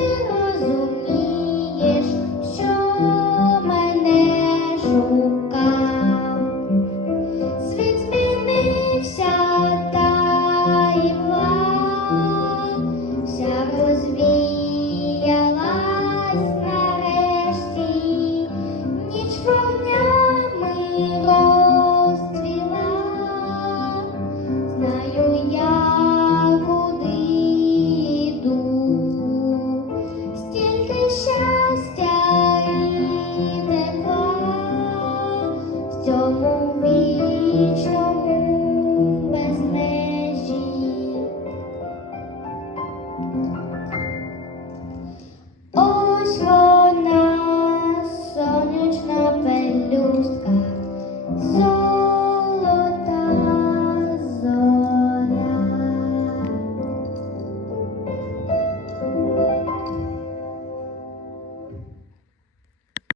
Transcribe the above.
через